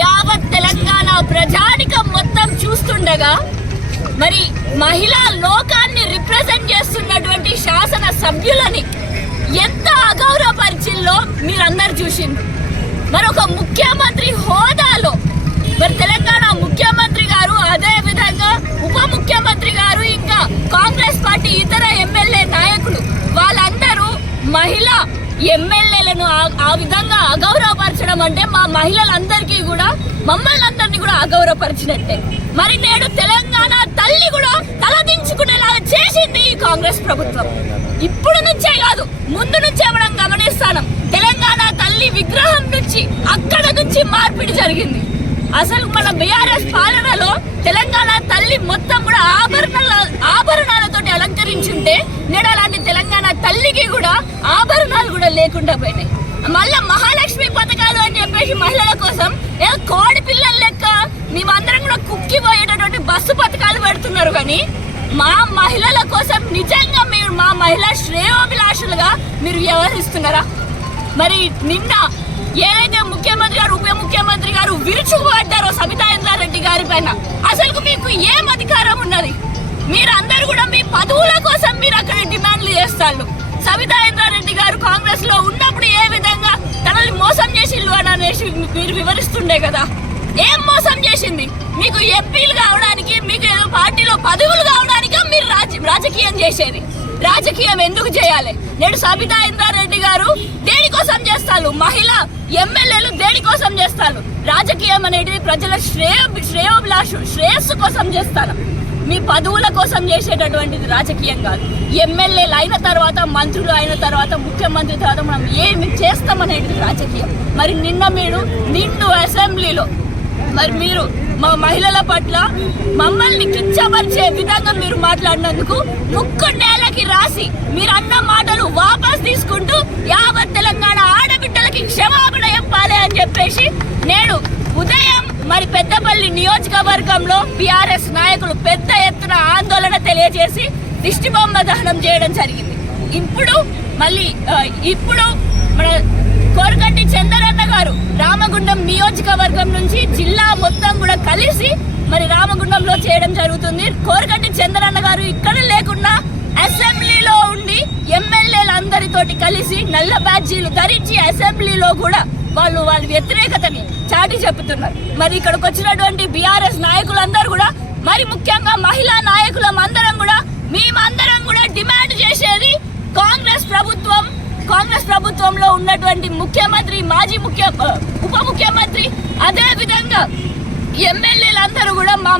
యావత్ తెలంగాణ ప్రజానికం మొత్తం చూస్తుండగా మరి మహిళా లోకాన్ని రిప్రజెంట్ చేస్తున్నటువంటి శాసన సభ్యులని ఎంత అగౌరవపరిచిల్లో మీరందరూ చూసింది. మరొక ముఖ్యమంత్రి హోదాలో మరి తెలంగాణ ముఖ్యమంత్రి గారు, అదే విధంగా ఉప ముఖ్యమంత్రి గారు, ఇంకా కాంగ్రెస్ పార్టీ ఇతర ఎమ్మెల్యే నాయకులు వాళ్ళందరూ మహిళా ఎమ్మెల్యేలను ఆ విధంగా అగౌరవపరచడం అంటే మా మహిళలందరికీ కూడా, మమ్మల్ని అందరినీ కూడా అగౌరవపరిచినట్టే. మరి నేడు తెలంగాణ తల్లి కూడా తలదించుకునేలాగా చేసింది ఈ కాంగ్రెస్ ప్రభుత్వం. ఇప్పుడు నుంచే కాదు, ముందు నుంచే మనం గమనిస్తాం. తెలంగాణ తల్లి విగ్రహం నుంచి అక్కడ నుంచి మార్పిడి జరిగింది. అసలు మన బీఆర్ఎస్ పాలనలో తెలంగాణ తల్లి మొత్తం కూడా ఆభరణాలతోటి అలంకరించుంటే నేడు అలాంటి తెలంగాణ తల్లికి కూడా ఆభరణాలు కూడా లేకుండా పోయినాయి. మళ్ళా మహాలక్ష్మి పథకాలు అని చెప్పేసి మహిళల కోసం ఏదో కోడి పిల్లల లెక్క మేమందరం కూడా కుక్కిపోయేటటువంటి బస్సు పథకాలు పెడుతున్నారు. కానీ మా మహిళల కోసం నిజంగా మీరు మా మహిళా శ్రేయోభిలాషులుగా మీరు వ్యవహరిస్తున్నారా? మరి నిన్న ఏదైతే ముఖ్యమంత్రి గారు, ఉప ముఖ్యమంత్రి గారు విరుచుకుపడ్డారో సబితా ఇంద్రారెడ్డి గారి పైన, అసలు మీకు ఏం అధికారం ఉన్నది? మీరందరూ కూడా మీ పదవుల కోసం మీరు అక్కడ డిమాండ్లు చేస్తారు. సబితా ఇంద్రారెడ్డి గారు కాంగ్రెస్ లో ఉన్నప్పుడు ఏ విధంగా తనని మోసం చేసిల్లు అని అనేసి మీరు వివరిస్తుండే కదా. ఏం మోసం చేసింది? మీకు ఎంపీలు కావడానికి, మీకు ఏదో పార్టీలో పదవులు కావడానికి మీరు రాజకీయం చేసేది. రాజకీయం ఎందుకు చేయాలి? నేడు సబితా ఇంద్రారెడ్డి గారు దేనికోసం చేస్తారు? మహిళా ఎమ్మెల్యేలు దేనికోసం చేస్తారు? రాజకీయం అనేది ప్రజల శ్రేయస్సు కోసం చేస్తారు. మీ పదవుల కోసం చేసేటటువంటిది రాజకీయం కాదు. ఎమ్మెల్యేలు అయిన తర్వాత, మంత్రులు అయిన తర్వాత, ముఖ్యమంత్రి తర్వాత మనం ఏమి చేస్తామనేది రాజకీయం. మరి నిన్న మీరు నిండు అసెంబ్లీలో మరి మీరు మా మహిళల పట్ల మమ్మల్ని కించపరిచే విధంగా మీరు మాట్లాడినందుకు ముక్కు నేలకి రాసి మీరు అన్న మాటలు వాపస్ తీసుకుంటూ యావత్ తెలంగాణ ఆడబిడ్డలకి క్షమాపణ చెప్పాలి అని చెప్పేసి నేడు ఉదయం మరి పెద్దపల్లి నియోజకవర్గంలో బీఆర్ఎస్ నాయకులు పెద్ద ఎత్తున ఆందోళన తెలియజేసి దిష్టిబొమ్మ దహనం చేయడం జరిగింది. ఇప్పుడు మన కోరకంటి చంద్రన్న గారు రామగుండం నియోజకవర్గం నుంచి జిల్లా మొత్తం కూడా కలిసి మరి రామగుండంలో చేయడం జరుగుతుంది. కోరకంటి చంద్రన్న గారు ఇక్కడ లేకుండా అసెంబ్లీలో ఉండి ఎమ్మెల్యేలందరితోటి కలిసి నల్ల బ్యాడ్జీలు ధరించి అసెంబ్లీలో కూడా వాళ్ళ వ్యతిరేకతని చాటి చెప్తున్నారు. మరి ఇక్కడికి వచ్చినటువంటి బీఆర్ఎస్ నాయకులందరూ కూడా, మరి ముఖ్యంగా మహిళా నాయకులందరం కూడా మేమందరం కూడా డిమాండ్ చేసేది కాంగ్రెస్ ప్రభుత్వంలో ఉన్నటువంటి ముఖ్యమంత్రి, మాజీ ఉప ముఖ్యమంత్రి, అదే విధంగా ఎమ్మెల్యేలందరూ కూడా మా